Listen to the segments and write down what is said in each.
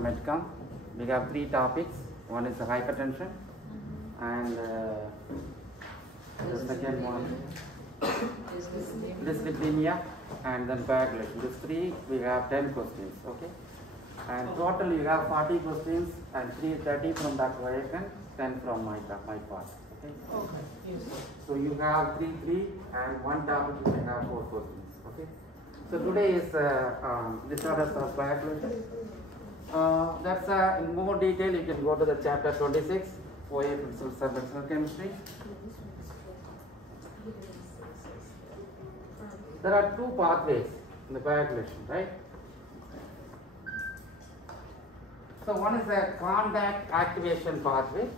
Medcom. We have three topics. One is hypertension, and the second one dyslipidemia, and then coagulation. These three we have 10 questions. Okay, and total you have 40 questions and 30 from Dr. Vayakan, 10 from my part. Okay. Okay. Yes. So you have three, and one topic you can have 4 questions. Okay. So today is disorders of coagulation. That's in more detail. You can go to the chapter 26, OA principles of medicinal chemistry. There are 2 pathways in the coagulation, right? So one is the contact activation pathway,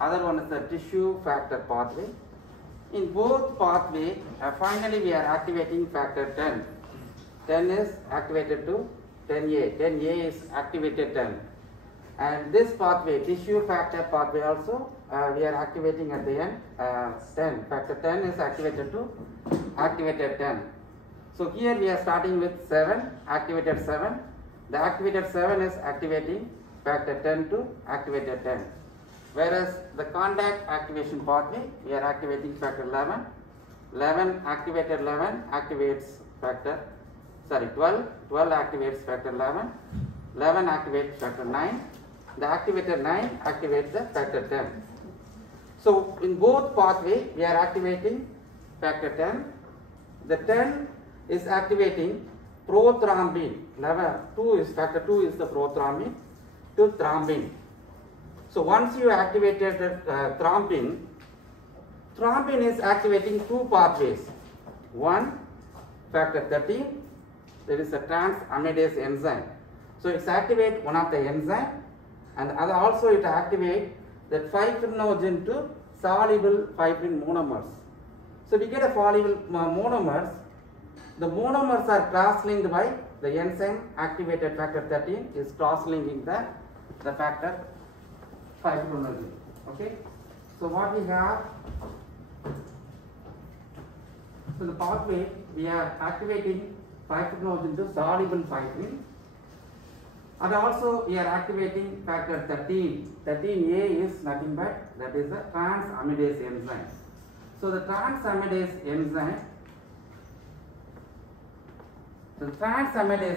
other one is the tissue factor pathway. In both pathway, finally we are activating factor 10. 10 is activated to 10A. 10A is activated 10. And this pathway, tissue factor pathway also, we are activating at the end 10. Factor 10 is activated to activated 10. So here we are starting with 7, activated 7. The activated 7 is activating factor 10 to activated 10. Whereas the contact activation pathway, we are activating factor 11. 11 activated 11 activates factor 12 activates factor 11, 11 activates factor 9, the activated 9 activates the factor 10. So in both pathway we are activating factor 10. The 10 is activating prothrombin. Factor 2 is the prothrombin to thrombin. So once you activated the thrombin is activating 2 pathways. One, factor 13. There is a transamidase enzyme. So it's activate one of the enzyme, and other also it activate that fibrinogen to soluble fibrin monomers. So we get a soluble monomers. The monomers are cross-linked by the enzyme activated factor 13 is cross-linking the factor fibrinogen. Okay. So what we have, so the pathway we are activating fibrinogen to soluble fibrin, and also we are activating factor 13. 13A is nothing but that is the transamidase enzyme. So the transamidase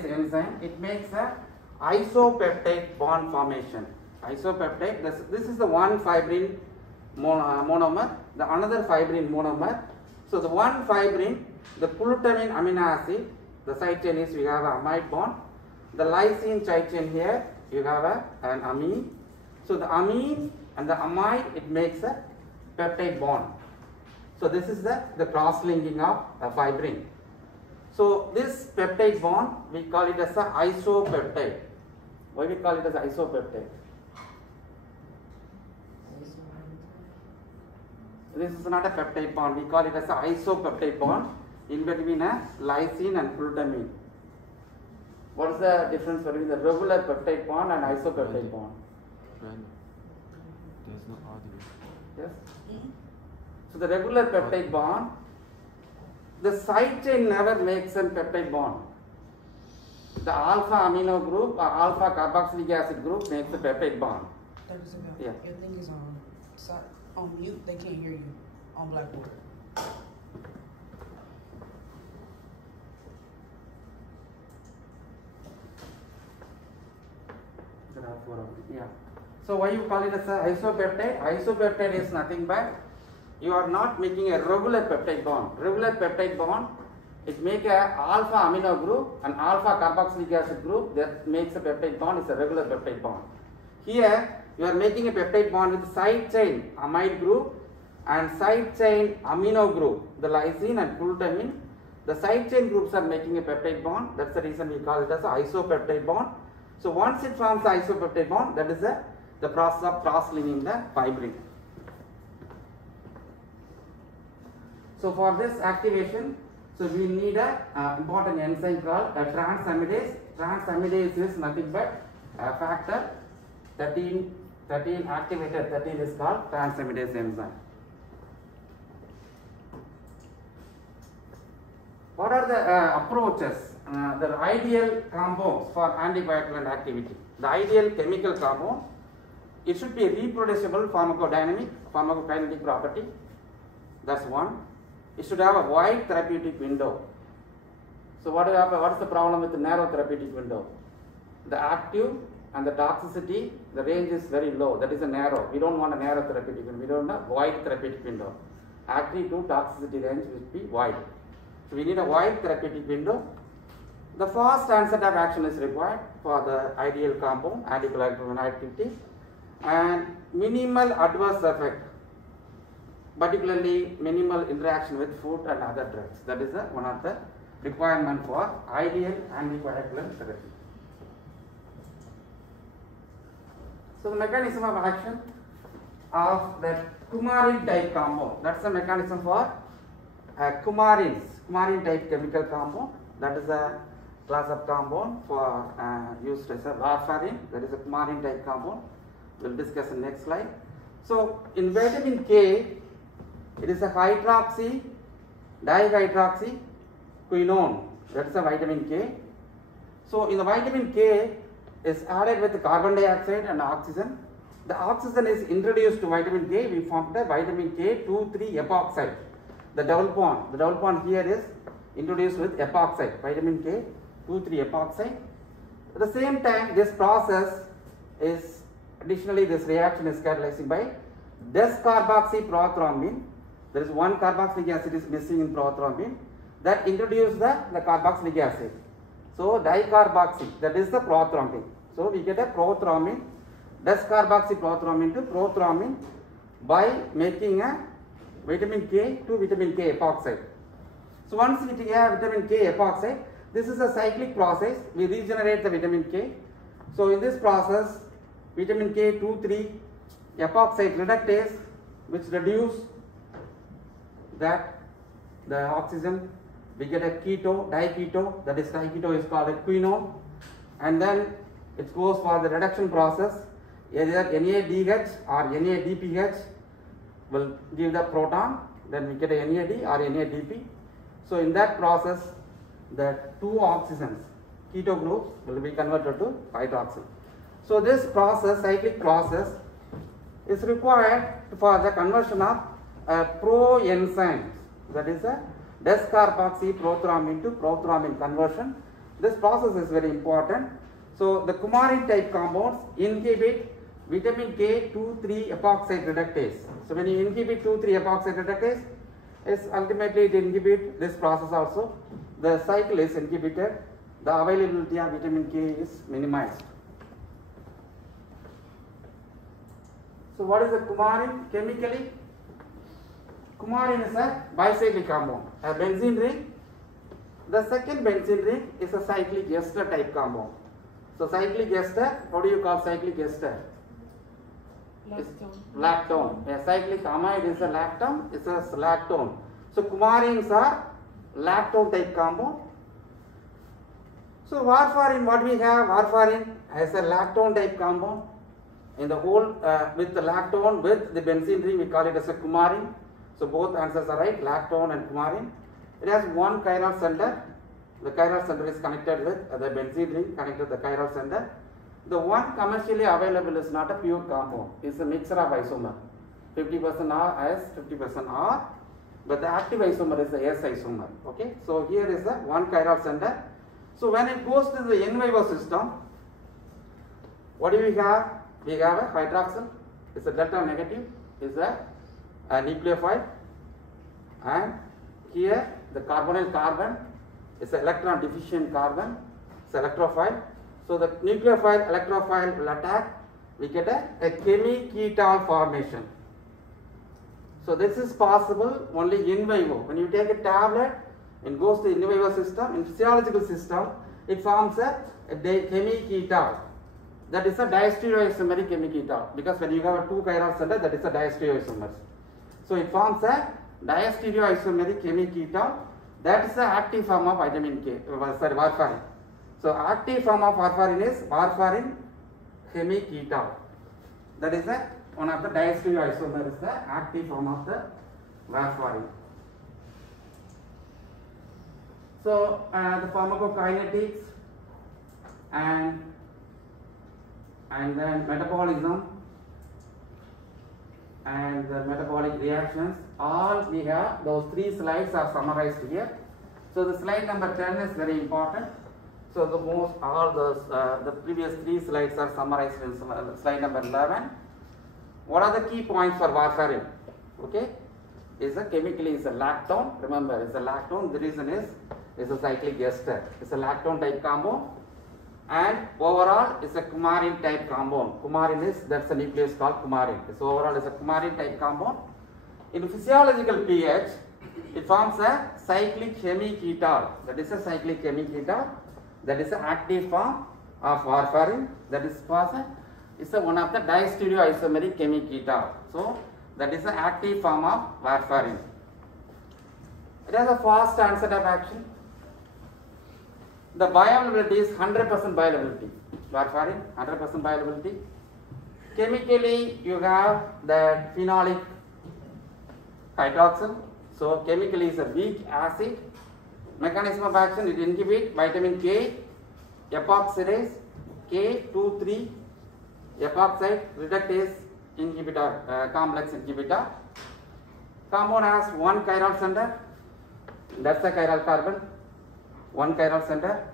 enzyme, it makes a isopeptide bond formation. Isopeptide, this is the one fibrin monomer, the another fibrin monomer. So the one fibrin, the glutamine amino acid, the side chain is we have a amide bond. The lysine side chain here you have an amine. So the amine and the amide, it makes a peptide bond. So this is the cross linking of a fibrin. So this peptide bond we call it as a isopeptide. Why we call it as isopeptide? This is not a peptide bond. We call it as a isopeptide bond in between a lysine and glutamine. What is the difference between the regular peptide bond and isopeptide bond? There's no audio. Yes. So the regular peptide bond, the side chain never makes a peptide bond. The alpha amino group or alpha carboxylic acid group makes the peptide bond. Yeah. Your thing is on mute. They can't hear you on Blackboard. Yeah. So why you call it as a isopeptide? Isopeptide is nothing but you are not making a regular peptide bond. Regular peptide bond, it make a alpha amino group and alpha carboxylic acid group that makes a peptide bond is a regular peptide bond. Here you are making a peptide bond with side chain amide group and side chain amino group, the lysine and glutamine. The side chain groups are making a peptide bond. That's the reason we call it as a isopeptide bond. So once it forms the isopeptide bond, that is the process of cross-linking the fibrin. So for this activation, so we need a important enzyme called a transamidase. Transamidase is nothing but a factor 13 activated 13 is called transamidase enzyme. What are the approaches, the ideal compounds for anticoagulant activity? the ideal chemical compound, it should be a reproducible pharmacokinetic property. That's one. It should have a wide therapeutic window. So what is the problem with the narrow therapeutic window? The active and the toxicity, the range is very low. That is a narrow. We don't want a narrow therapeutic window. We don't want a wide therapeutic window. Active to toxicity range will be wide. So we need a wide therapeutic window. The fast onset of action is required for the ideal compound, anticoagulant activity, and minimal adverse effect, particularly minimal interaction with food and other drugs. That is one of the requirement for ideal anticoagulant therapy. So the mechanism of action of the coumarin type compound, that's the mechanism for coumarin type chemical compound. That is a class of compound for used as a warfarin. That is a coumarin type compound. We'll discuss in next slide. So in vitamin K, it is a hydroxy dihydroxyquinone. That's a vitamin K. So in the vitamin K is added with carbon dioxide and oxygen. The oxygen is introduced to vitamin K. We formed the vitamin K2,3 epoxide. The double bond here is introduced with epoxide, vitamin K2,3 epoxide. At the same time, this process is additionally, this reaction is catalyzed by descarboxyprothrombin. There is one carboxylic acid is missing in prothrombin that introduces the carboxylic acid. So dicarboxy, that is the prothrombin. So we get a prothrombin, descarboxyprothrombin to prothrombin by making a vitamin K to vitamin K epoxide. So once we have vitamin K epoxide, this is a cyclic process. We regenerate the vitamin K. So in this process, vitamin K2,3 epoxide reductase, which reduce that the oxygen, we get a diketo, that is diketo is called a quinone, and then it goes for the reduction process. Either NADH or NADPH will give the proton, then we get a NAD or NADP. So in that process, the two oxygens, keto groups, will be converted to hydroxyl. So this process, cyclic process, is required for the conversion of proenzymes, that is a descarboxyprothrombin to prothrombin conversion. This process is very important. So the coumarin type compounds inhibit vitamin K2,3 epoxide reductase. So when you inhibit 2,3 epoxide reductase, ultimately it inhibits this process also. The cycle is inhibited. The availability of vitamin K is minimized. So what is the coumarin chemically? Coumarin is a bicyclic compound, a benzene ring. The second benzene ring is a cyclic ester type compound. So cyclic ester, what do you call cyclic ester? Lactone. A cyclic amide is a lactone, it's a lactone. So coumarins are lactone type compound. So warfarin, what we have? Warfarin has a lactone type compound. In the whole, with the lactone, with the benzene ring, we call it as a coumarin. So both answers are right, lactone and coumarin. It has one chiral center. The chiral center is connected with the benzene ring, connected to the chiral center. The one commercially available is not a pure compound. It's a mixture of isomer. 50% R as 50% R. But the active isomer is the S isomer. Okay. So here is the one chiral center. So when it goes to the in vivo system, what do we have? We have a hydroxyl. It's a delta negative. It's a nucleophile. And here the carbonyl carbon is an electron deficient carbon. It's electrophile. So the nucleophile electrophile will attack. We get a chemi-ketal formation. So this is possible only in vivo. When you take a tablet and goes to in vivo system, in physiological system, it forms a chemi-ketal. That is a diastereoisomeric chemi-ketal, because when you have a two chiral center, that is a diastereoisomers. So it forms a diastereoisomeric chemi-ketal. That is the active form of vitamin K, warfarin. So active form of warfarin is warfarin chemi-ketal. That is one of the diastereoisomer is the active form of the warfarin. So the pharmacokinetics and and then metabolism and the metabolic reactions. All we have, those 3 slides are summarized here. So the slide number 10 is very important. So all those the previous 3 slides are summarized in slide number 11. What are the key points for warfarin? Okay, is a chemically is a lactone. Remember, it's a lactone. The reason is it's a cyclic ester. It's a lactone type compound, and overall it's a coumarin type compound. Coumarin is, that's a nucleus called coumarin. So overall it's a coumarin type compound. In physiological pH, it forms a cyclic hemiketal. That is a cyclic hemiketal. That is an active form of warfarin. That is one of the distereoisomeric hemiketal. So that is an active form of warfarin. It has a fast onset of action. The bioavailability is 100% bioavailability. Warfarin, 100% bioavailability. Chemically, you have the phenolic hydroxyl. So chemically is a weak acid. Mechanism of action, it inhibits vitamin K, epoxidase, K2,3, epoxide reductase inhibitor, complex inhibitor. Compound has 1 chiral center, that's a chiral carbon, 1 chiral center.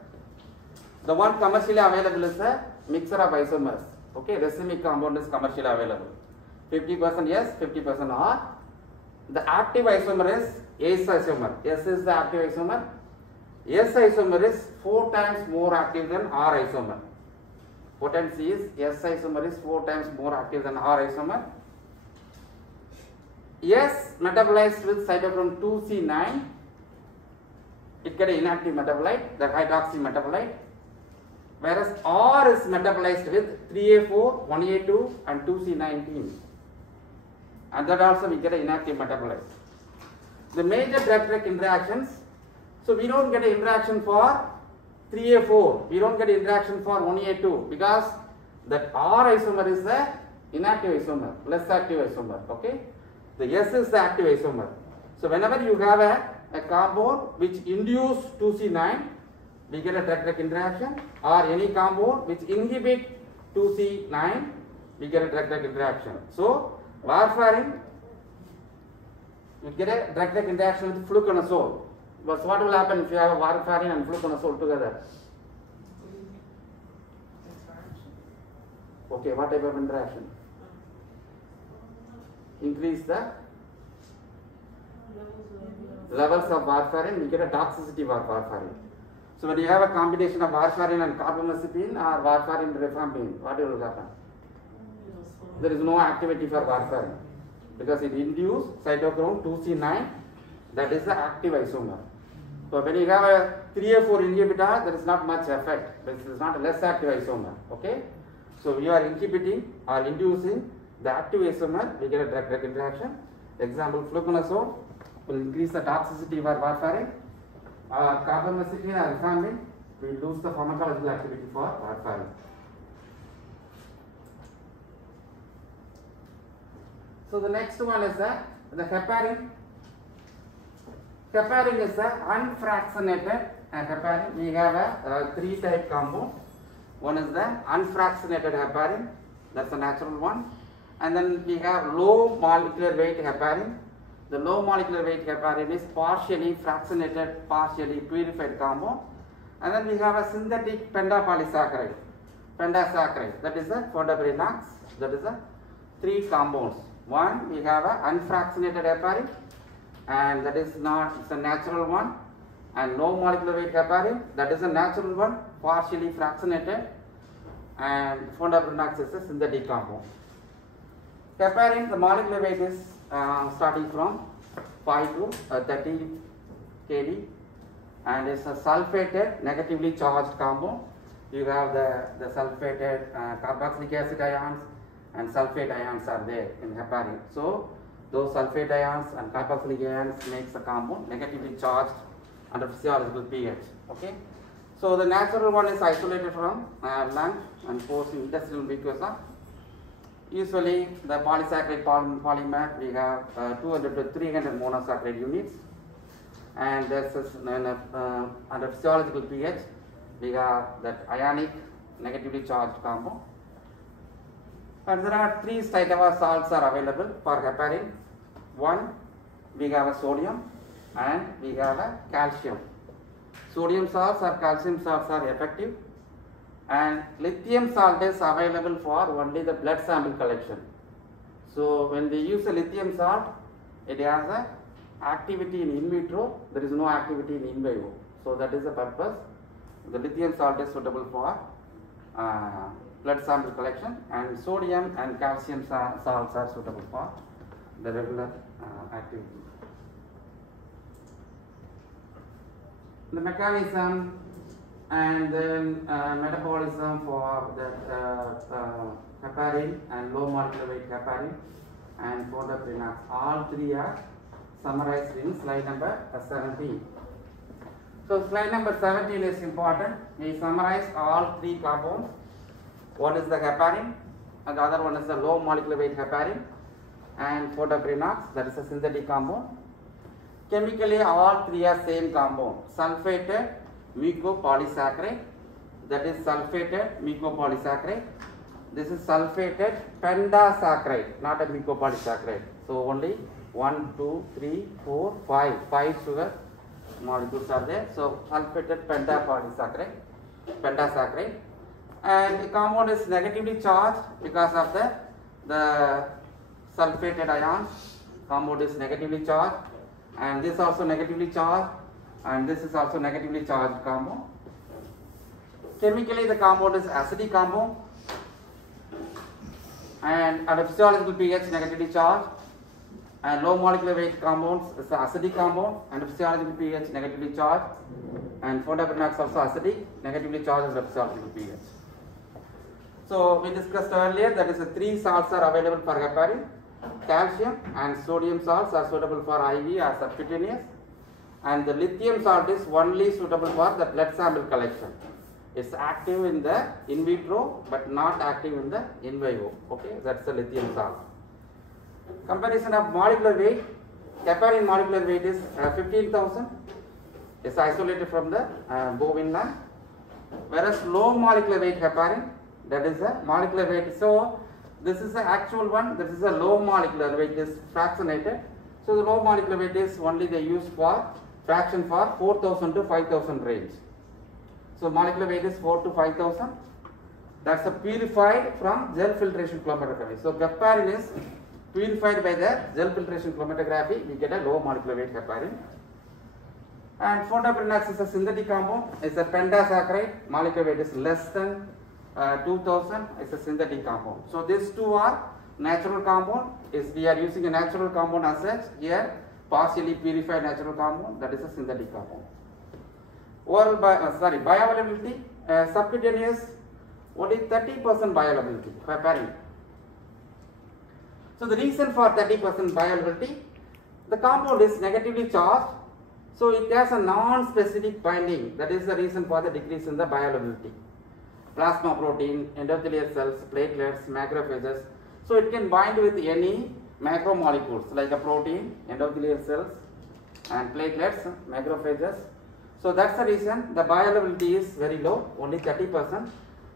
The one commercially available is a mixture of isomers. Okay, racemic compound is commercially available. 50% yes, 50% R. The active isomer is S isomer. S is the active isomer. S isomer is 4 times more active than R isomer. Potency is S isomer is 4 times more active than R isomer. S metabolized with cytochrome 2C9. It gets inactive metabolite, the hydroxy metabolite. Whereas R is metabolized with 3A4, 1A2 and 2C19. And that also we get an inactive metabolite. The major drug-drug interactions, so we don't get an interaction for 3A4, we don't get an interaction for 1A2 because that R isomer is the inactive isomer, less active isomer. Okay, the S is the active isomer. So whenever you have a compound which induce 2C9, we get a drug-drug interaction, or any compound which inhibit 2C9, we get a drug-drug interaction. So warfarin, you get a drug-drug interaction with fluconazole. But what will happen if you have a warfarin and fluconazole together? Okay, what type of interaction? Increase the levels of warfarin, we get a toxicity of warfarin. So when you have a combination of warfarin and carbamazepine or warfarin and rifampicin, what will happen? There is no activity for warfarin because it induces cytochrome 2C9, that is the active isomer. So when you have a 3A4 inhibitor, there is not much effect. This is not a less active isomer. Okay, so we are inhibiting or inducing the active isomer, we get a drug-drug interaction. Example, fluconazole will increase the toxicity for warfarin. Carbamazepine or rifampicin will lose the pharmacological activity for warfarin. So the next one is the heparin. Heparin is the unfractionated heparin. We have a 3 type compound. One is the unfractionated heparin, that's a natural one. And then we have low molecular weight heparin. The low molecular weight heparin is partially fractionated, partially purified compound. And then we have a synthetic pendapolysaccharide, that is a fondabrinox. That is a 3 compounds. One, we have a unfractionated heparin, and that is not, it's a natural one. And low molecular weight heparin, that is a natural one, partially fractionated, and fondabrinox is a synthetic compound. Heparin, the molecular weight is starting from 5 to 30 kD, and it's a sulfated, negatively charged compound. You have the sulfated carboxylic acid ions and sulfate ions are there in heparin. So those sulfate ions and carboxylic ions makes the compound negatively charged under physiological pH. Okay, so the natural one is isolated from lung and post intestinal mucosa. Usually the polysaccharide polymer, we have 200 to 300 monosaccharide units, and this is under physiological pH we have that ionic negatively charged compound. And there are three types of salts are available for heparin. One, we have a sodium and we have a calcium. Sodium salts or calcium salts are effective, and lithium salt is available for only the blood sample collection. So when they use a lithium salt, it has a activity in vitro, there is no activity in vivo. So that is the purpose. The lithium salt is suitable for blood sample collection, and sodium and calcium salts are suitable for the regular activity. The mechanism and then metabolism for the heparin and low molecular weight heparin and fondaparinux, all three are summarized in slide number 17. So slide number 17 is important. We summarize all three compounds. One is the heparin and the other one is the low molecular weight heparin and fondaparinux, that is a synthetic compound. Chemically all three are same compound, sulfated mucopolysaccharide, that is sulfated mucopolysaccharide. This is sulfated pentasaccharide, not a mucopolysaccharide. So only 1, 2, 3, 4, 5 sugar molecules are there. So sulfated pentasaccharide, and the compound is negatively charged because of the sulfated ions. Compound is negatively charged, and this also negatively charged, and this is also negatively charged compound. Chemically the compound is acidic compound, and at a physiological pH negatively charged, and low molecular weight compounds is the acidic compound and a physiological pH negatively charged, and fondaparinux also acidic, negatively charged at a physiological pH. So we discussed earlier that is the three salts are available for heparin. Calcium and sodium salts are suitable for IV or subcutaneous, and the lithium salt is only suitable for the blood sample collection. It's active in the in vitro but not active in the in vivo. Okay, that's the lithium salt. Comparison of molecular weight. Heparin molecular weight is 15,000. It's isolated from the bovine lamb, whereas low molecular weight heparin, that is a molecular weight. So this is the actual one. This is a low molecular weight is fractionated. So the low molecular weight is only they use for fraction for 4,000 to 5,000 range. So molecular weight is 4 to 5,000. That's a purified from gel filtration chromatography. So heparin is purified by the gel filtration chromatography. We get a low molecular weight heparin. And fondaparinux is a synthetic compound. It's a pentasaccharide. Molecular weight is less than 2000. It's a synthetic compound. So these two are natural compound. We are using a natural compound as such. Here partially purified natural compound, that is a synthetic compound. Oral bioavailability, subcutaneous only 30% bioavailability heparin. So the reason for 30% bioavailability, the compound is negatively charged, so it has a non-specific binding. That is the reason for the decrease in the bioavailability. Plasma protein, endothelial cells, platelets, macrophages. So it can bind with any macromolecules like a protein, endothelial cells, and platelets, macrophages. So that's the reason the bioavailability is very low, only 30%.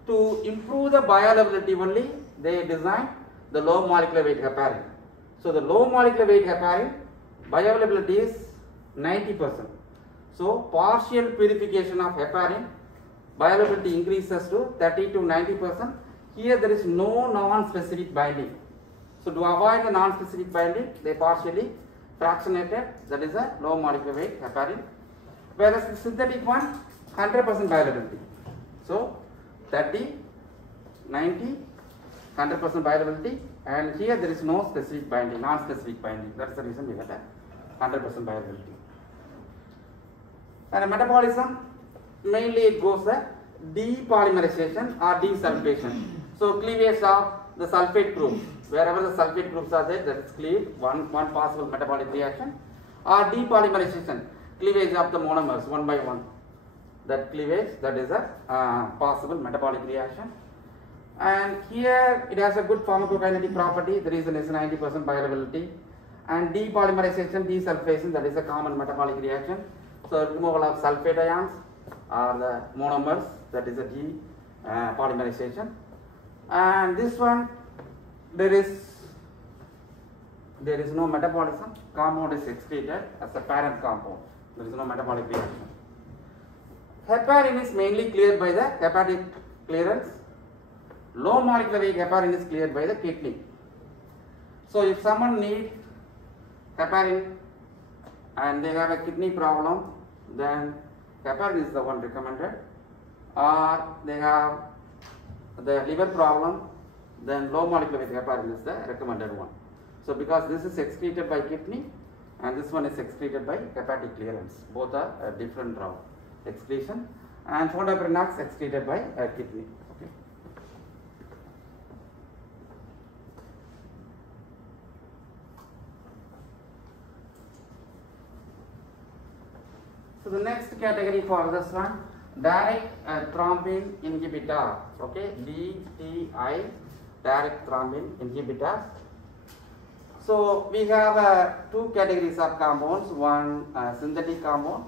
To improve the bioavailability only, they designed the low molecular weight heparin. So the low molecular weight heparin bioavailability is 90%. So partial purification of heparin, bioavailability increases to 30 to 90%. Here there is no non-specific binding. So to avoid the non-specific binding, they partially fractionated, that is a low molecular weight heparin. Whereas the synthetic one, 100% bioavailability. So 30, 90, 100% bioavailability, and here there is no specific binding, non-specific binding. That's the reason we get a 100% bioavailability. And metabolism, mainly it goes a depolymerization or desulfation. So cleavage of the sulfate groups, wherever the sulfate groups are there, that is cleaved, one possible metabolic reaction, or depolymerization, cleavage of the monomers one by one. That cleavage, that is a possible metabolic reaction. And here it has a good pharmacokinetic property. The reason is 90% bioavailability. And depolymerization, desulfation, that is a common metabolic reaction. So removal of sulfate ions or the monomers, that is a depolymerization. And this one, there is no metabolism, compound is excreted as a parent compound. There is no metabolic reaction. Heparin is mainly cleared by the hepatic clearance. Low molecular weight heparin is cleared by the kidney. So if someone needs heparin and they have a kidney problem, then heparin is the one recommended. Or they have the liver problem, then low molecular weight heparin is the recommended one. So because this is excreted by kidney and this one is excreted by hepatic clearance, both are a different route excretion, and fondaparinux excreted by kidney. Okay. So the next category for this one, direct thrombin inhibitor. Okay, DTI, direct thrombin inhibitors. So we have two categories of compounds. One synthetic compound,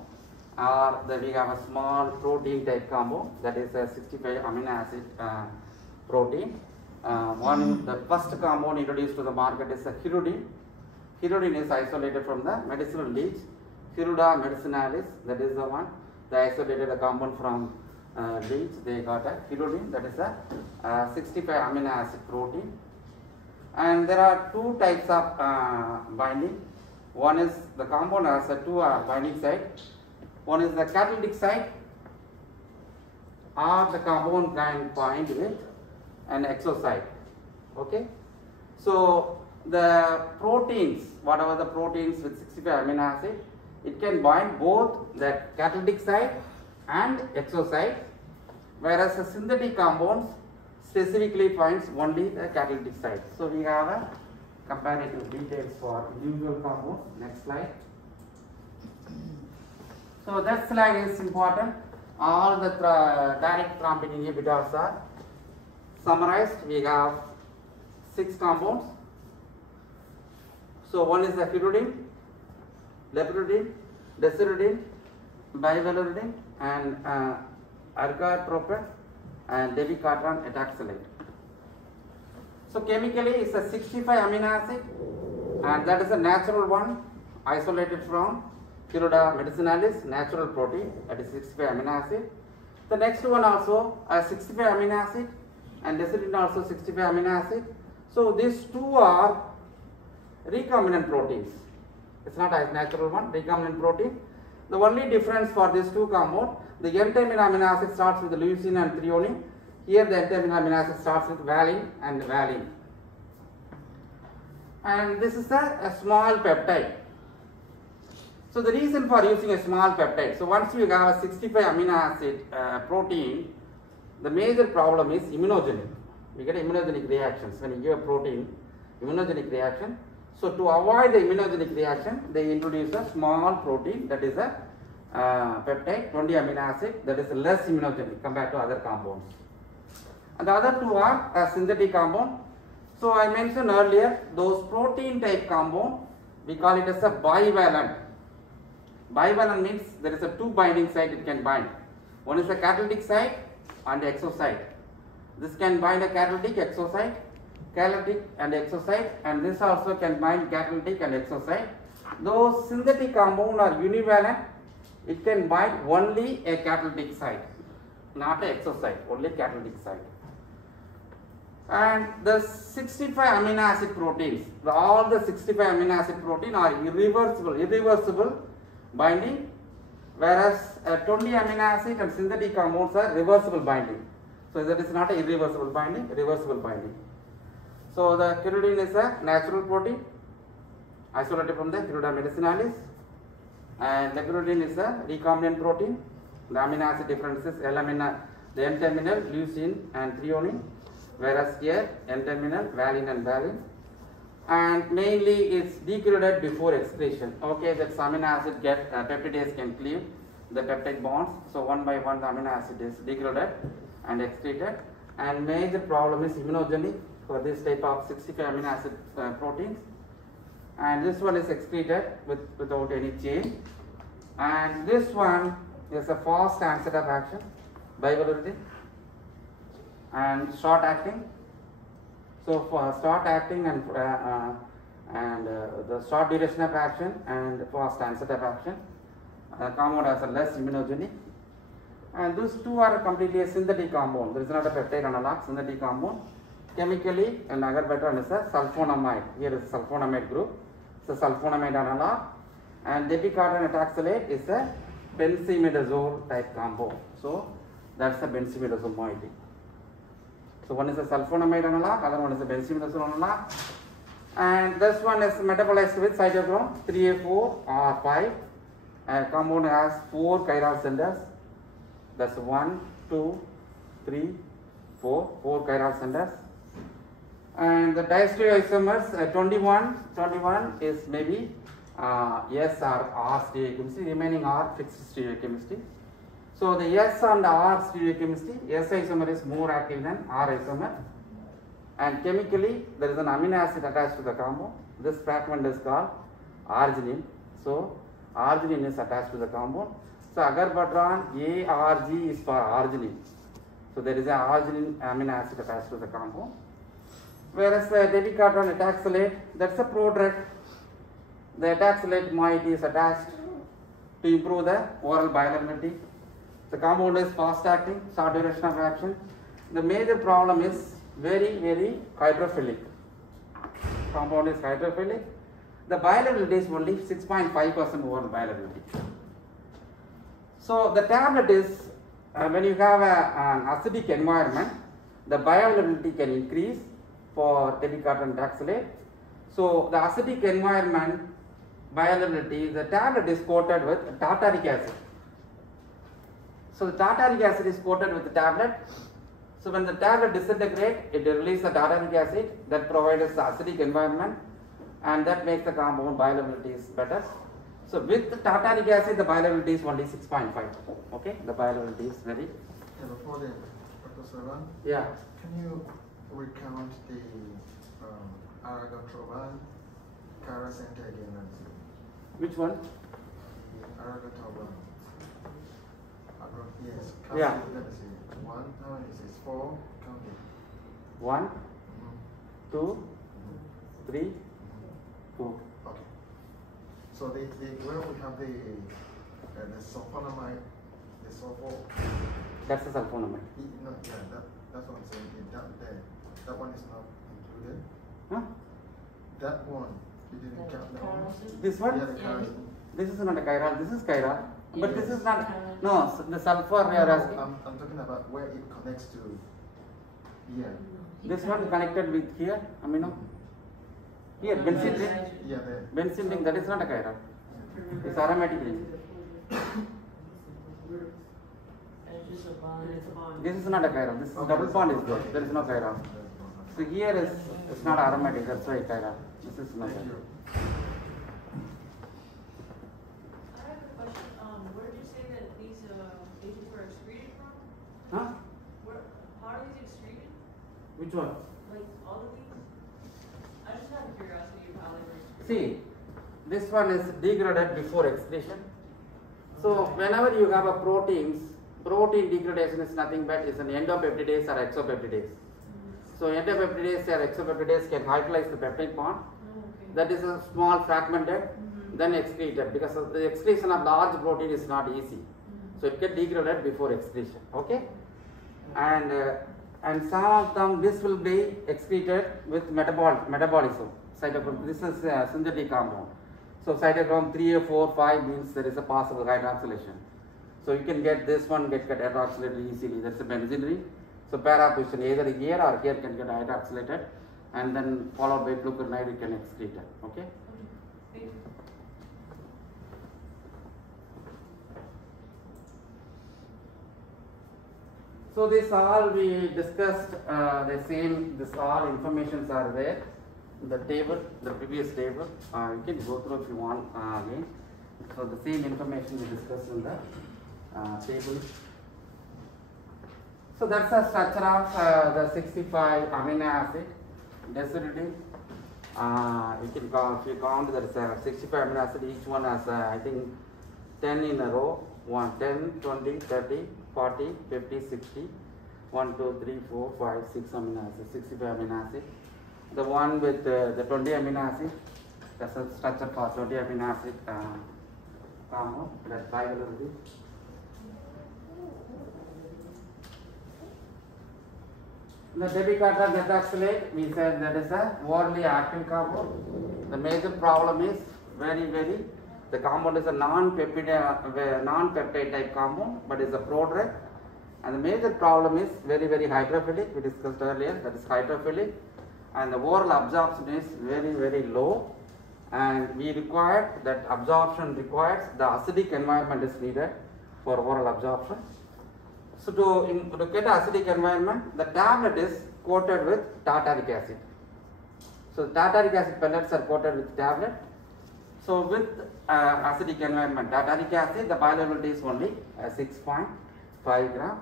or we have a small protein type compound, that is a 65 amino acid protein. The first compound introduced to the market is a hirudin. Hirudin is isolated from the medicinal leech, Hiruda medicinalis, that is the one. They isolated a compound from leech. They got a hirudin, that is a 65 amino acid protein. And there are two types of binding. One is the compound has a two binding site. One is the catalytic site, or the compound can bind with an exosite. Okay. So the proteins, whatever the proteins with 65 amino acid, it can bind both the catalytic site and exosite, whereas the synthetic compounds specifically finds only the catalytic site. So we have a comparative details for individual compounds. Next slide. So that slide is important. All the direct thrombin inhibitors are summarized. We have 6 compounds. So one is the hirudin, lepidolin, desirudin, bivalirudin, and ergopropan, and debicartran etaxylate. So chemically it's a 65 amino acid, and that is a natural one isolated from Hiruda medicinalis, natural protein, that is 65 amino acid. The next one also a 65 amino acid, and desirudin also 65 amino acid. So these two are recombinant proteins. It's not a natural one, recombinant protein. The only difference for these two compounds, the N-terminal amino acid starts with leucine and threonine. Here the N-terminal amino acid starts with valine and valine. And this is a small peptide. So the reason for using a small peptide, so once you have a 65 amino acid protein, the major problem is immunogenic. We get immunogenic reactions when you give a protein, immunogenic reaction. So to avoid the immunogenic reaction, they introduce a small protein, that is a peptide, 20 amino acid, that is less immunogenic compared to other compounds. And the other two are a synthetic compound. So I mentioned earlier, those protein type compound, we call it as a bivalent. Bivalent means there is a two binding site it can bind. One is the catalytic site and the exosite. This can bind a catalytic exosite, catalytic and exosite, and this also can bind catalytic and exosite. Those synthetic compounds are univalent. It can bind only a catalytic site, not a exosite, only catalytic site. And the 65 amino acid proteins, all the 65 amino acid protein are irreversible binding, whereas 20 amino acid and synthetic compounds are reversible binding. So that is not a irreversible binding, reversible binding. So the hirudin is a natural protein isolated from the Hiruda medicinalis, and lepidolin is a recombinant protein. The amino acid differences the N-terminal leucine and threonine, whereas here N-terminal valine and valine, and mainly it's degraded before excretion. Okay, that amino acid peptidase can cleave the peptide bonds, so one by one the amino acid is degraded and excreted, and major problem is immunogenic for this type of 65 amino acid proteins, and this one is excreted without any change, and this one is a fast onset of action, bivalirudin, and short acting. So So for short acting and the short duration of action and fast onset of action, compound has a less immunogenic. And these two are completely a synthetic compound. There is not a peptide analog, synthetic compound. Chemically, and agar one is a sulfonamide. Here is sulfonamide group. It's a sulfonamide analog. And debicarton etaxylate is a benzimidazole type compound. So that's a benzimidazole moiety. So one is a sulfonamide analog, other one is a benzimidazole analog. And this one is metabolized with cytochrome 3A4R5. Compound has 4 chiral centers. That's 1, 2, 3, 4 chiral centers. And the diastereoisomers 21 is maybe S or R stereochemistry, remaining R fixed stereochemistry. So the S and R stereochemistry, S isomer is more active than R isomer. And chemically, there is an amino acid attached to the compound. This fragment is called arginine. So arginine is attached to the compound. So agar-batran ARG is for arginine. So there is an arginine amino acid attached to the compound. Whereas the debicarton etaxylate, that's a prodrug. The etaxylate moiety is attached to improve the oral bioavailability. The compound is fast acting, short duration of action. The major problem is very hydrophilic. Compound is hydrophilic. The bioavailability is only 6.5% oral bioavailability. So the tablet is, when you have an acidic environment, the bioavailability can increase for debicarton etaxylate. So the acidic environment bioavailability, the tablet is coated with tartaric acid. So the tartaric acid is coated with the tablet. So when the tablet disintegrates, it releases the tartaric acid that provides the acidic environment, and that makes the compound bioavailability is better. So with the tartaric acid, the bioavailability is only 6.5. Okay, the bioavailability is very. Yeah, before the Dr. Selvem, Yeah. can you recount the aragatroban chiral center again? Which one? The aragatroban. Yes. Yeah. Let me see. 1, how many is it? 4. Count it. 1, 2, 3, 4. Okay. So where we have the sulfonamide, the sulfur. That's a sulfonamide. No, yeah, that's what I'm saying. That one is not included. Huh? That one, you didn't count that one. This one? Yeah, the chiral. This is not a chiral. This is chiral. But this is not. No, the sulfur we are asking. I'm talking about where it connects to. Yeah. This one connected with here, amino. Here, benzene ring. Yeah, there. Benzene ring, that is not a chiral. It's aromatic ring. This is not a chiral. This is double bond is there. There is no chiral. So here is it's not aromatic. That's why chiral. This is not Thank chiral. you. Huh? How are these excreted? Which one? Like all of these? I just have a curiosity of how they were excreted. See, this one is degraded before excretion. So whenever you have a protein degradation is nothing but is an endopeptidase or exopeptidase. So endopeptidase or exopeptidase can hydrolyze the peptide bond. That is a small fragmented, then excreted, because of the excretion of large protein is not easy. So it gets degraded before excretion. Okay. And some of them, this will be excreted with metabolism. Cytochrome, this is a synthetic compound. So cytochrome 3A4, 5 means there is a possible hydroxylation. So you can get this one get hydroxylated easily. That's a benzene ring. So para position either here or here can get hydroxylated, and then followed by glucuronide you can excrete it. Okay. Thank you. So this all we discussed the same, this all informations are there in the table, the previous table. You can go through if you want again. So the same information we discussed in the table. So that's the structure of the 65 amino acid decidedly. You can count, if you count there is 65 amino acid, each one has I think 10 in a row, 10, 20, 30, 40, 50, 60, 1, 2, 3, 4, 5, 6 amino acids, 65 amino acids. the one with the 20 amino acid, that's a structure for 20 amino acid compound, that bivalently. The tetramethoxylate, we said that is a orally active compound. The major problem is the compound is a non-peptide type compound, but is a prodrug. And the major problem is very hydrophilic, we discussed earlier, that is hydrophilic. And the oral absorption is very low. And we require that absorption requires the acidic environment is needed for oral absorption. So to get acidic environment, the tablet is coated with tartaric acid. So tartaric acid pellets are coated with tablet. So with acidic environment, tartaric acid, the bioavailability is only 6.5 gram.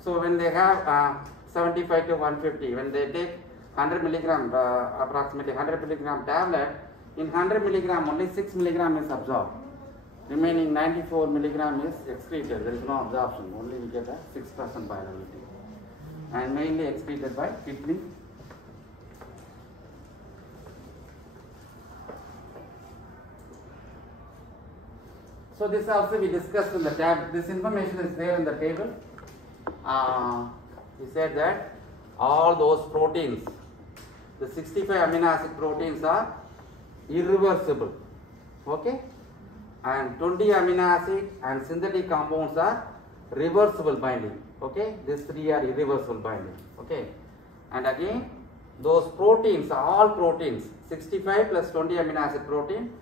So when they have 75 to 150, when they take 100 milligram, approximately 100 milligram tablet, in 100 milligram only 6 milligram is absorbed. Remaining 94 milligram is excreted. There is no absorption. Only we get a 6% bioavailability, and mainly excreted by kidney. So this also we discussed in the tab. This information is there in the table. We said that all those proteins, the 65 amino acid proteins are irreversible. Okay. And 20 amino acid and synthetic compounds are reversible binding. Okay, these three are irreversible binding. Okay, and again those proteins, all proteins, 65 plus 20 amino acid protein,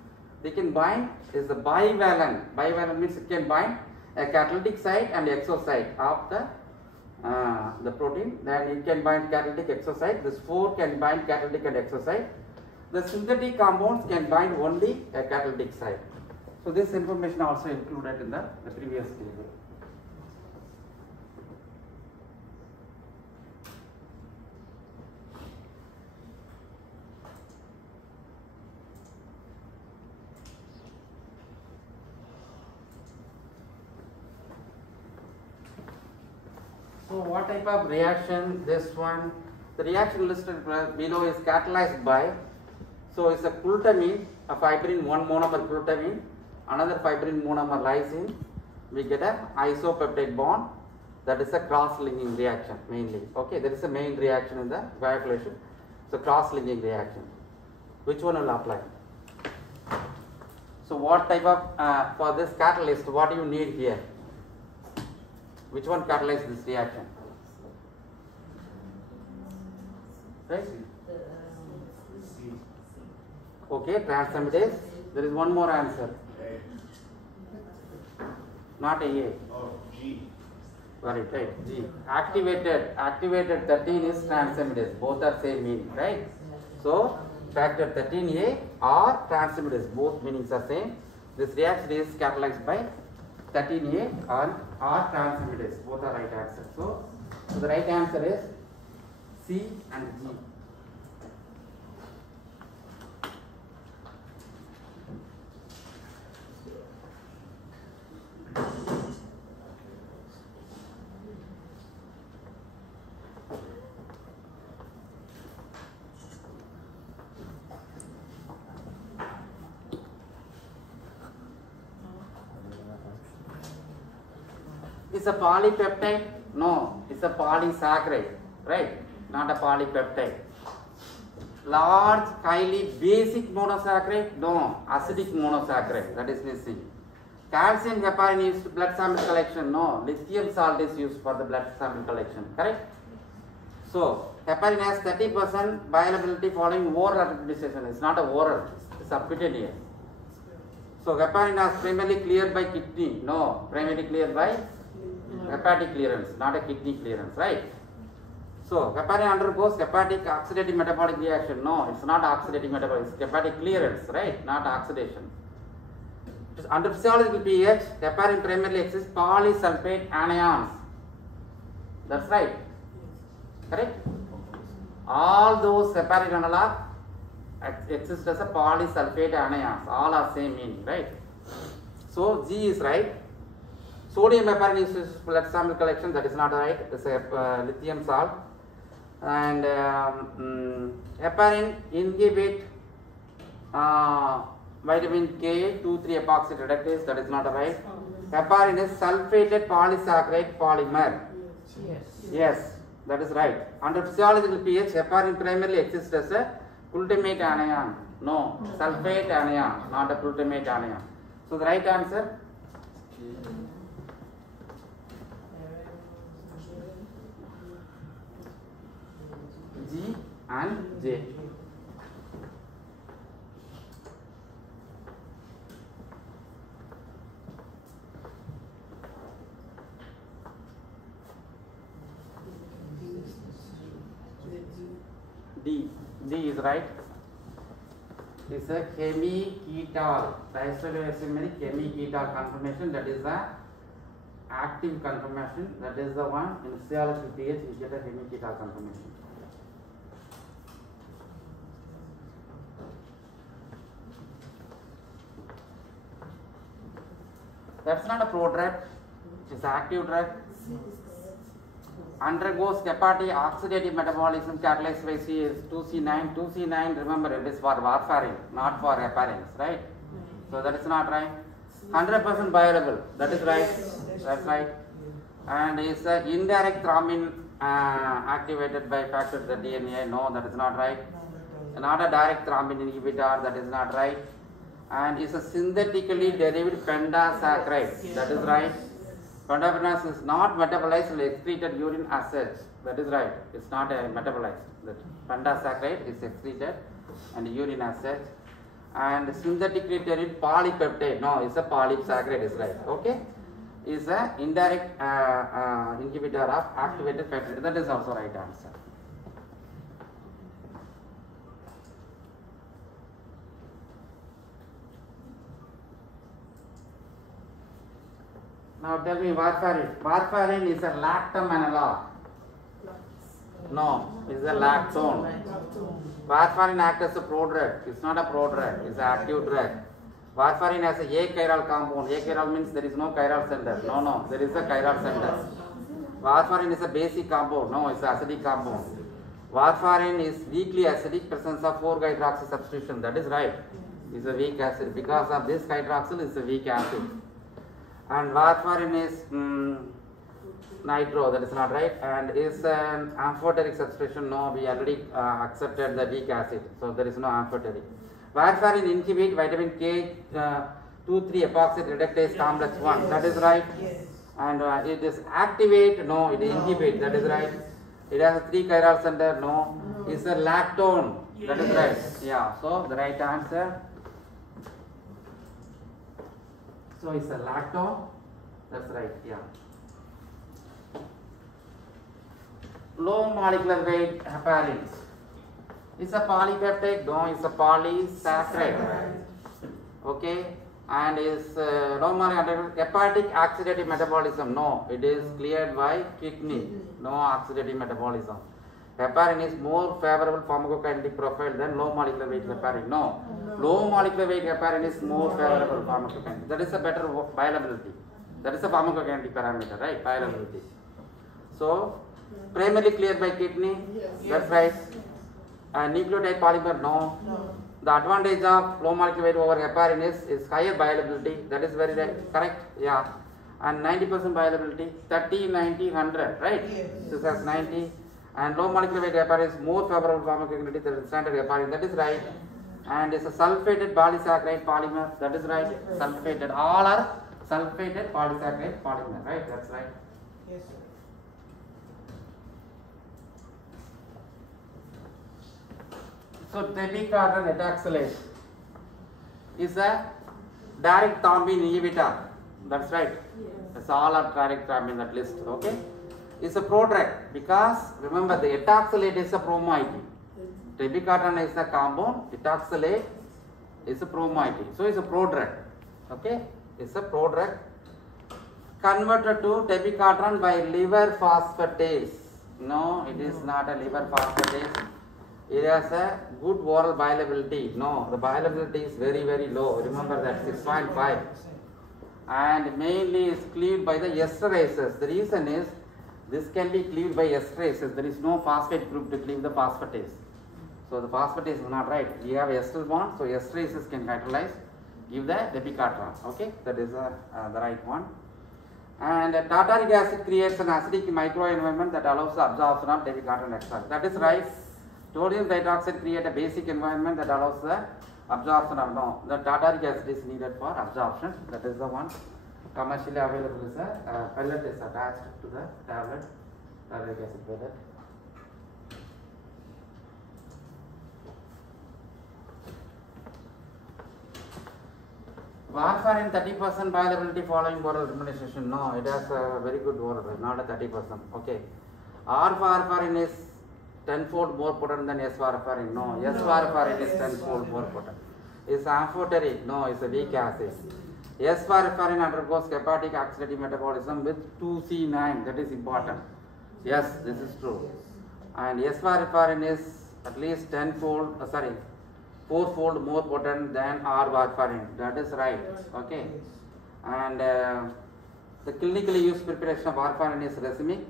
they can bind is the bivalent. Bivalent means it can bind a catalytic site and exosite of the protein. Then it can bind catalytic exosite. This 4 can bind catalytic and exosite. The synthetic compounds can bind only a catalytic site. So this information also included in the previous table. So what type of reaction this one? The reaction listed below is catalyzed by, so it's a glutamine, a fibrin, one monomer glutamine, another fibrin monomer lysine, we get a isopeptide bond. That is a cross-linking reaction mainly. Okay, there is a main reaction in the coagulation. So cross-linking reaction. Which one will apply? So what type of, for this catalyst, what do you need here? Which one catalyzes this reaction? Right? Okay, transaminase. There is one more answer. Not A. Oh, G. Right, G. Activated 13 is transaminase. Both are same meaning, right? So factor 13A or transaminase, both meanings are same. This reaction is catalyzed by 13A or transaminase. Both are right answers. So the right answer is C and G. It's a polypeptide? No, it's a polysaccharide, right? Not a polypeptide. Large, highly basic monosaccharide? No, acidic monosaccharide, that is missing. Calcium heparin used for blood sample collection? No, lithium salt is used for the blood sample collection, correct? So, heparin has 30% bioavailability following oral administration. It's not a oral, it's subcutaneous. So, heparin is primarily cleared by kidney? No, primarily cleared by hepatic clearance, not a kidney clearance, right? So, heparin undergoes hepatic oxidative metabolic reaction. No, it's not oxidative metabolic, it's hepatic clearance, right? Not oxidation. Under physiological pH, heparin primarily exists polysulfate anions. That's right. Correct? All those heparin analog exist as a polysulfate anions. All are same meaning, right? So, G is right. Sodium heparin is used for blood sample collection. That is not right. It's a lithium salt. And heparin inhibit vitamin K 2,3 epoxy reductase, that is not right. Heparin is sulfated polysaccharide polymer. Yes, that is right. Under physiological pH, heparin primarily exists as a glutamate anion. No, sulfate anion, not a glutamate anion. So the right answer? G and J. D is right. It's a chemi-ketal, diacylglycemic chemi-ketal conformation. That is the active conformation. That is the one in physiological pH you get a chemi-ketal conformation. That's not a prodrug, it is an active drug. Undergoes hepatic oxidative metabolism catalyzed by 2C9. 2C9, remember, it is for warfarin, not for heparins, right? So that is not right. 100% bioavailable, that is right. That's right. And is indirect thrombin activated by factor the DNA? No, that is not right. Not a direct thrombin inhibitor, that is not right. And is a synthetically derived pendasaccharide, that is right. Pendapenase is not metabolized and excreted urine as such, that is right. It's not a metabolized. The pendasaccharide is excreted and urine as such. And synthetically derived polypeptide, no, it's a polysaccharide, is right. Okay, is a indirect inhibitor of activated factor. That is also right answer. Now tell me warfarin. Warfarin is a lactam analog. No, it's a lactone. Warfarin acts as a prodrug. It's not a prodrug. It's an active drug. Warfarin has a chiral compound. Chiral means there is no chiral center. No, there is a chiral center. Warfarin is a basic compound. No, it's an acidic compound. Warfarin is weakly acidic, presence of 4-hydroxy substitution. That is right. It's a weak acid. Because of this hydroxyl, it's a weak acid. And warfarin is nitro, that is not right, and is an amphoteric substitution. No, we already accepted the weak acid, so there is no amphoteric. Warfarin inhibit vitamin K 2,3 epoxy reductase complex 1, that is right. And it is activate, no, it inhibit, that is right. It has a 3 chiral center, no. It's a lactone, that is right. Yeah, so the right answer. So it's a lactone, that's right, yeah. Low molecular weight heparins. It's a polypeptide, no, it's a polysaccharide. Okay, and is low molecular hepatic oxidative metabolism, no, it is cleared by kidney, no oxidative metabolism. Heparin is more favorable pharmacokinetic profile than low molecular weight heparin. No, low molecular weight heparin is more favorable pharmacokinetic. That is a better bioavailability. That is a pharmacokinetic parameter, right? Bioavailability. So, primarily cleared by kidney. That's right. And nucleotide polymer, no. The advantage of low molecular weight over heparin is higher bioavailability. That is very correct. Yeah. And 90% bioavailability, 30, 90, 100, right? This has 90. And low molecular weight heparin is more favorable pharmacokinetic than standard heparin. That is right. And it's a sulfated polysaccharide polymer. That is right. Sulfated. All are sulfated polysaccharide polymer. Right. That's right. Yes, sir. So tebicardan etaxylase is a direct thrombin inhibitor. That's right. It's all are direct thrombin that list. Okay. It's a prodrug because remember the etaxylate is a promoiety. Tebicardan is a compound, etaxylate is a promoiety. So it's a prodrug. Okay, it's a prodrug converted to tebicardan by liver phosphatase. No, it is not a liver phosphatase. It has a good oral bioavailability. No, the bioavailability is very low. Remember that 6.5. And mainly is cleaved by the esterases. The reason is This can be cleaved by esterases. There is no phosphate group to cleave the phosphatase. So the phosphatase is not right. We have ester bond, so esterases can hydrolyze, give the depicatron. Okay, that is the right one. And tartaric acid creates an acidic microenvironment that allows the absorption of depicatron extract. That is right. Sodium dioxide creates a basic environment that allows the absorption of the tartaric acid is needed for absorption. That is the one. Commercially available is a pellet is attached to the tablet, tartaric acid pellet. Warfarin 30% bioavailability following oral administration. No, it has a very good oral, not a 30%. Okay. R warfarin is 10-fold more potent than S warfarin. No, S warfarin is 10-fold more potent. Is amphoteric? No, it's a weak acid. S warfarin undergoes hepatic oxidative metabolism with 2C9. That is important. Yes, this is true. And S warfarin is at least 4-fold more potent than R warfarin. That is right. Okay. And the clinically used preparation of warfarin is racemic.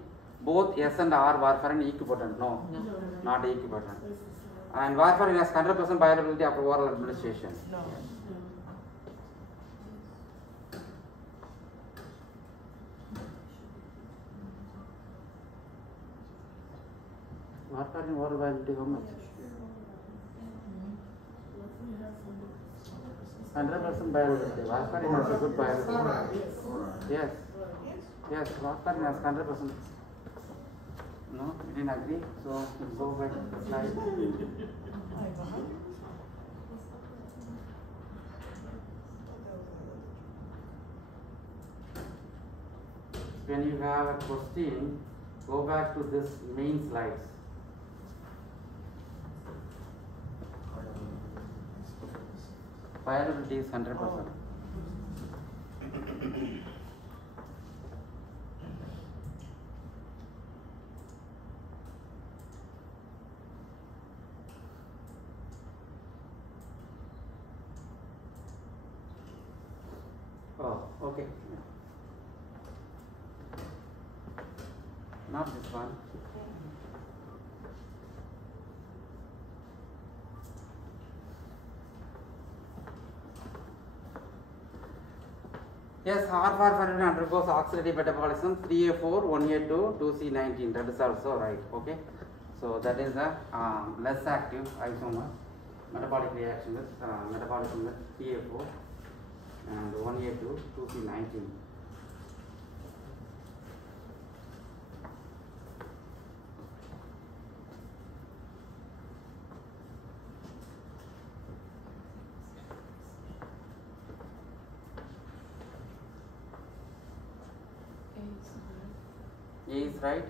Both S and R warfarin equipotent. No, not equipotent. And warfarin has 100% bioavailability after oral administration. No. Warfarin oral bioavailability how much? 100% bioavailability. Warfarin has a good bioavailability. Yes. Yes, warfarin has 100%. No, you didn't agree. So we'll go back to the slide. When you have a question, go back to this main slides. Bioavailability is 100%. Oh, okay. Not this one. Yes, R warfarin undergoes oxidative metabolism 3A4, 1A2, 2C19. That is also right. Okay. So that is a less active isomer metabolic reaction with metabolism with 3A4 and 1A2, 2C19. A is right.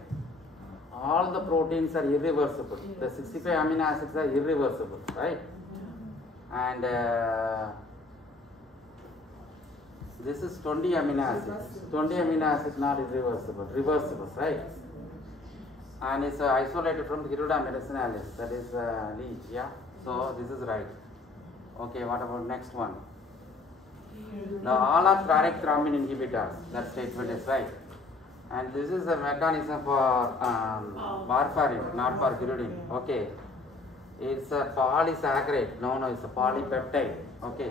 All the proteins are irreversible. The 65 amino acids are irreversible, right? And this is 20 amino acids. 20 amino acids not irreversible, reversible, right? And it's isolated from the Hiruda medicinalis, that is leech, yeah? So this is right. Okay, what about next one? Now all are direct thrombin inhibitors, that statement is right. And this is the mechanism for warfarin, not for hirudin. Okay. It's a polysaccharide. No, it's a polypeptide. Okay.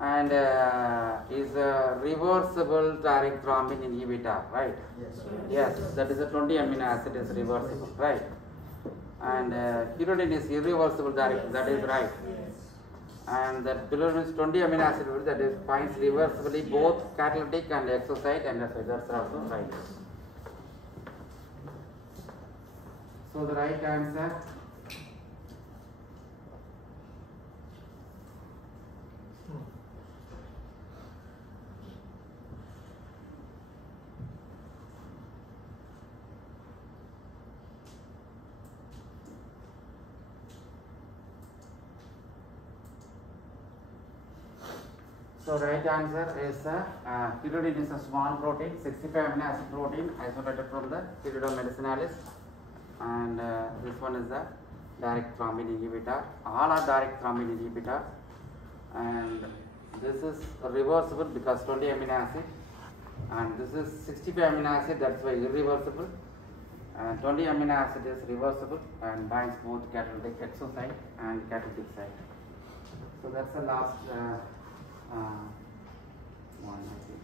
And is a reversible direct thrombin inhibitor, right? Yes. Yes, that is a 20 amino acid is reversible, right? And hirudin is irreversible direct. That is right. And that bilirubin is 20 amino acid that is binds reversibly both catalytic and exocyte and that's also right. So the right answer So right answer is hirudin is a small protein, 65 amino acid protein isolated from the Hiruda medicinalis, and this one is the direct thrombin inhibitor. All are direct thrombin inhibitor, and this is reversible because 20 amino acid, And this is 65 amino acid, that's why irreversible. And 20 amino acid is reversible and binds both catalytic exoside and catalytic site. So that's the last one, I think.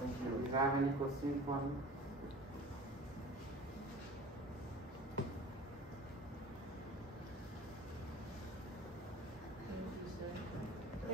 Thank Do you. you have any questions for me?